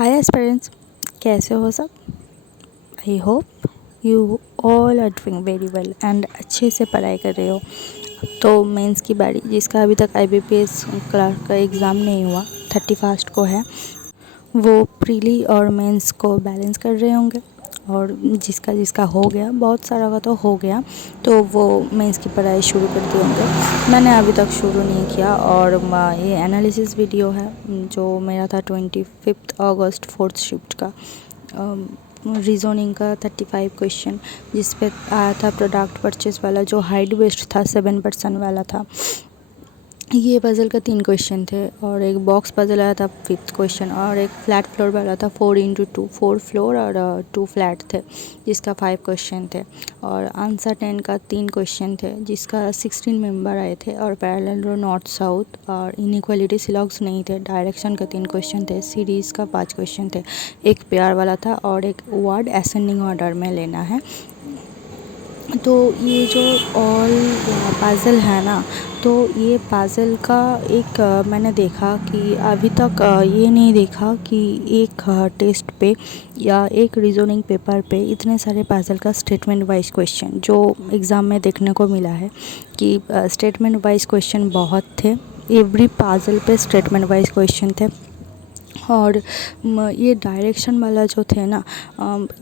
हाय aspirants, कैसे हो सब। I hope you all are doing very well and अच्छे से पढ़ाई कर रहे हो। तो मेंस की बारी, जिसका अभी तक IBPS क्लर्क का एग्ज़ाम नहीं हुआ, 31 को है, वो प्रीली और मेंस को बैलेंस कर रहे होंगे। और जिसका जिसका हो गया, बहुत सारा का तो हो गया, तो वो मेंस की पढ़ाई शुरू कर दी होंगे। मैंने अभी तक शुरू नहीं किया। और ये एनालिसिस वीडियो है जो मेरा था 25 अगस्त 4th शिफ्ट का, रीजनिंग का 35 क्वेश्चन, जिस पे आया था प्रोडक्ट परचेस वाला, जो हाइट बेस्ड था, 7% वाला था। ये पज़ल का 3 क्वेश्चन थे और एक बॉक्स पज़ल आया था 5th क्वेश्चन, और एक फ्लैट फ्लोर वाला था 4x2, 4 फ्लोर और 2 फ्लैट थे, जिसका 5 क्वेश्चन थे। और आंसर 10 का 3 क्वेश्चन थे, जिसका 16 मेंबर आए थे। और पैरेलल रो नॉर्थ साउथ और इनइक्वालिटी सिलॉग्स नहीं थे। डायरेक्शन का 3 क्वेश्चन थे। सीरीज़ का 5 क्वेश्चन थे। एक पेयर वाला था और एक वर्ड असेंडिंग ऑर्डर में लेना है। तो ये जो ऑल पज़ल है ना, तो ये पज़ल का एक मैंने देखा कि अभी तक ये नहीं देखा कि एक टेस्ट पे या एक रीजनिंग पेपर पे इतने सारे पज़ल का स्टेटमेंट वाइज क्वेश्चन जो एग्ज़ाम में देखने को मिला है कि स्टेटमेंट वाइज क्वेश्चन बहुत थे। एवरी पज़ल पे स्टेटमेंट वाइज क्वेश्चन थे। और ये डायरेक्शन वाला जो थे ना,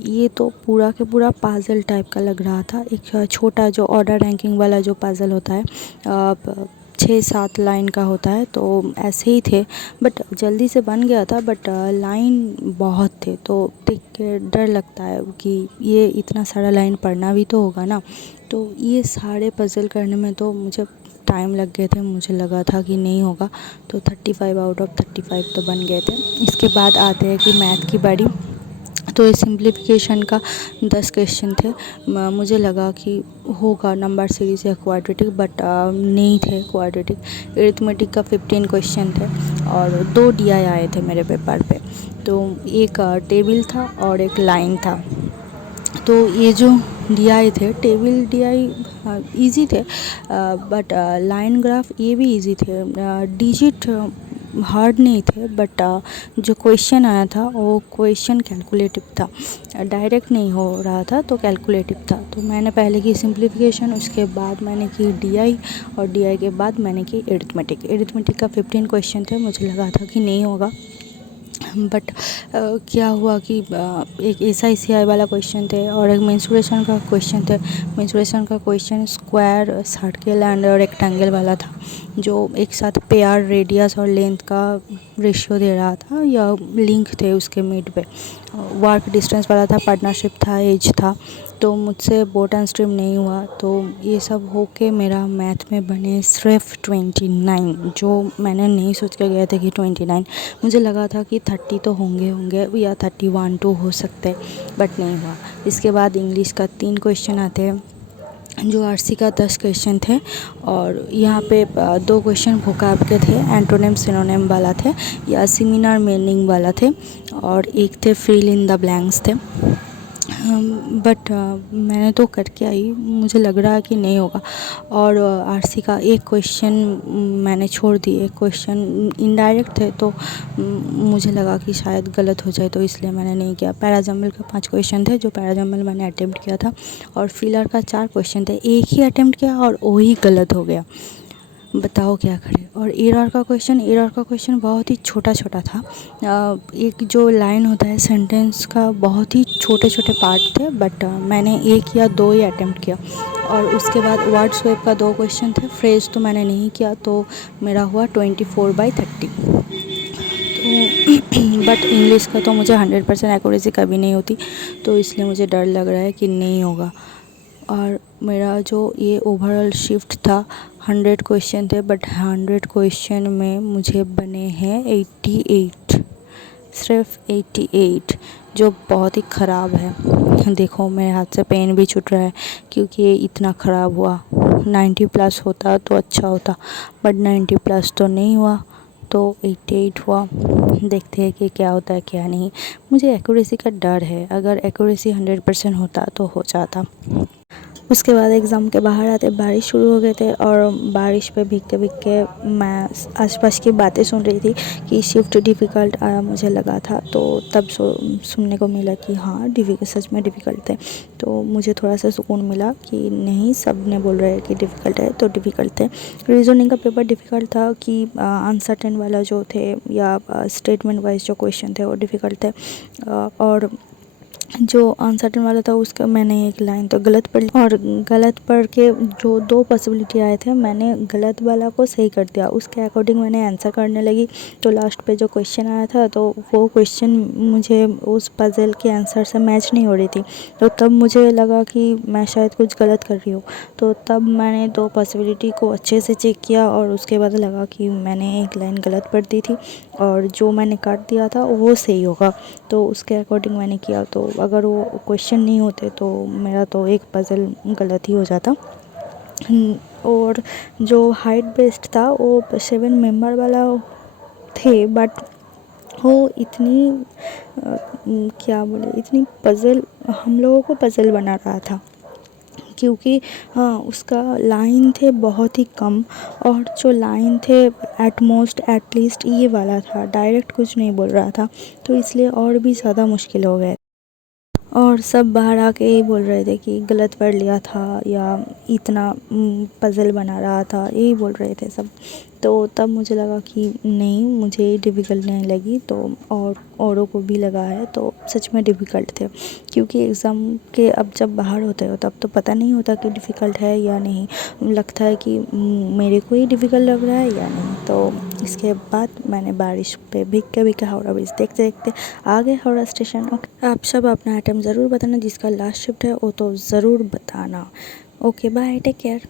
ये तो पूरा के पूरा पज़ल टाइप का लग रहा था। एक छोटा जो ऑर्डर रैंकिंग वाला जो पज़ल होता है, 6-7 लाइन का होता है, तो ऐसे ही थे। बट जल्दी से बन गया था, बट लाइन बहुत थे, तो देख के डर लगता है कि ये इतना सारा लाइन पढ़ना भी तो होगा ना। तो ये सारे पज़ल करने में तो मुझे टाइम लग गए थे। मुझे लगा था कि नहीं होगा, तो 35 आउट ऑफ 35 तो बन गए थे। इसके बाद आते हैं कि मैथ की बारी। तो ये सिंप्लीफिकेशन का 10 क्वेश्चन थे। मुझे लगा कि होगा नंबर सीरीज या क्वाड्रेटिक, बट नहीं थे क्वाड्रेटिक। अरिथमेटिक का 15 क्वेश्चन थे और 2 DI आए थे मेरे पेपर पे। तो एक टेबल था और एक लाइन था। तो ये जो DI थे, टेबल DI इजी थे, बट लाइन ग्राफ ये भी इजी थे। डिजिट हार्ड नहीं थे, बट जो क्वेश्चन आया था वो क्वेश्चन कैलकुलेटिव था, डायरेक्ट नहीं हो रहा था, तो कैलकुलेटिव था। तो मैंने पहले की सिंप्लीफिकेशन, उसके बाद मैंने की DI, और DI के बाद मैंने की एरिथमेटिक का 15 क्वेश्चन थे। मुझे लगा था कि नहीं होगा, बट क्या हुआ कि एक SICI वाला क्वेश्चन थे और एक मेंसुरेशन का क्वेश्चन थे। मेंसुरेशन का question square, circle and rectangle वाला था, जो एक साथ पेयर रेडियस और लेंथ का रेशियो दे रहा था, या लिंक थे उसके मिड पे। वर्क डिस्टेंस वाला था, पार्टनरशिप था, एज था। तो मुझसे बोट एंड स्ट्रीम नहीं हुआ। तो ये सब हो के मेरा मैथ में बने सिर्फ 29, जो मैंने नहीं सोच के गए थे कि 29। मुझे लगा था कि 30 तो होंगे या 31-2 हो सकते, बट नहीं हुआ। इसके बाद इंग्लिश का 3 क्वेश्चन आते हैं, जो RC का 10 क्वेश्चन थे। और यहाँ पे 2 क्वेश्चन वोकैब के थे, एंटोनिम सिनोनिम वाला थे, या सिमिलर मीनिंग वाला थे, और एक थे फिल इन द ब्लैंक्स थे। बट मैंने तो करके आई, मुझे लग रहा है कि नहीं होगा। और RC का एक क्वेश्चन मैंने छोड़ दी, एक क्वेश्चन इनडायरेक्ट थे, तो मुझे लगा कि शायद गलत हो जाए, तो इसलिए मैंने नहीं किया। पैराजम्बल का 5 क्वेश्चन थे, जो पैराजम्बल मैंने अटेम्प्ट किया था। और फिलर का 4 क्वेश्चन थे, एक ही अटेम्प्ट किया और वही गलत हो गया। बताओ क्या करें। और एरर का क्वेश्चन बहुत ही छोटा था। एक जो लाइन होता है सेंटेंस का, बहुत ही छोटे पार्ट थे, बट मैंने 1 या 2 ही अटेम्प्ट किया। और उसके बाद वर्ड स्वेप का 2 क्वेश्चन थे, फ्रेज तो मैंने नहीं किया, तो मेरा हुआ 24/30। तो बट इंग्लिश का तो मुझे 100% एक्यूरेसी कभी नहीं होती, तो इसलिए मुझे डर लग रहा है कि नहीं होगा। और मेरा जो ये ओवरऑल शिफ्ट था, 100 क्वेश्चन थे, बट 100 क्वेश्चन में मुझे बने हैं 88, सिर्फ 88, जो बहुत ही ख़राब है। देखो मेरे हाथ से पेन भी छूट रहा है, क्योंकि ये इतना ख़राब हुआ। 90+ होता तो अच्छा होता, बट 90+ तो नहीं हुआ, तो 88 हुआ। देखते हैं कि क्या होता है क्या नहीं। मुझे एक्यूरेसी का डर है, अगर एक्यूरेसी 100% होता तो हो जाता। उसके बाद एग्ज़ाम के बाहर आते बारिश शुरू हो गए थे और बारिश पे भीग के मैं आसपास की बातें सुन रही थी कि शिफ्ट डिफ़िकल्ट आया मुझे लगा था। तो तब सुनने को मिला कि हाँ सच में डिफ़िकल्ट थे। तो मुझे थोड़ा सा सुकून मिला कि नहीं, सब ने बोल रहे हैं कि डिफ़िकल्ट है तो डिफ़िकल्ट थे। रीज़निंग का पेपर डिफ़िकल्ट था कि अनसर्टेन वाला जो थे या स्टेटमेंट वाइज जो क्वेश्चन थे वो डिफ़िकल्ट थे। और जो अनसर्टेन वाला था उसका मैंने एक लाइन तो गलत पढ़ ली और गलत पढ़ के जो 2 पॉसिबिलिटी आए थे मैंने गलत वाला को सही कर दिया। उसके अकॉर्डिंग मैंने आंसर करने लगी। तो लास्ट पे जो क्वेश्चन आया था तो वो क्वेश्चन मुझे उस पज़ल के आंसर से मैच नहीं हो रही थी। तो तब मुझे लगा कि मैं शायद कुछ गलत कर रही हूँ। तो तब मैंने 2 पॉसिबिलिटी को अच्छे से चेक किया और उसके बाद लगा कि मैंने एक लाइन गलत पढ़ दी थी और जो मैंने काट दिया था वो सही होगा। तो उसके अकॉर्डिंग मैंने किया। तो अगर वो क्वेश्चन नहीं होते तो मेरा तो एक पज़ल गलत ही हो जाता। और जो हाइट बेस्ड था वो 7 मेंबर वाला थे, बट वो इतनी क्या बोले, इतनी पज़ल हम लोगों को पज़ल बना रहा था क्योंकि हाँ उसका लाइन थे बहुत ही कम और जो लाइन थे एटलीस्ट ये वाला था, डायरेक्ट कुछ नहीं बोल रहा था। तो इसलिए और भी ज़्यादा मुश्किल हो गया और सब बाहर आके यही बोल रहे थे कि गलत पढ़ लिया था या इतना पज़ल बना रहा था, यही बोल रहे थे सब। तो तब मुझे लगा कि नहीं, मुझे डिफ़िकल्ट नहीं लगी तो और औरों को भी लगा है तो सच में डिफ़िकल्ट थे। क्योंकि एग्ज़ाम के अब जब बाहर होते हो तब तो पता नहीं होता कि डिफ़िकल्ट है या नहीं, लगता है कि मेरे को ही डिफ़िकल्ट लग रहा है या नहीं। तो इसके बाद मैंने बारिश पे भीग के हावड़ा ब्रिज देखते देखते आ गए हावड़ा स्टेशन। ओके, आप सब अपना आइटम ज़रूर बताना, जिसका लास्ट शिफ्ट है वो तो ज़रूर बताना। Okay bye, take care.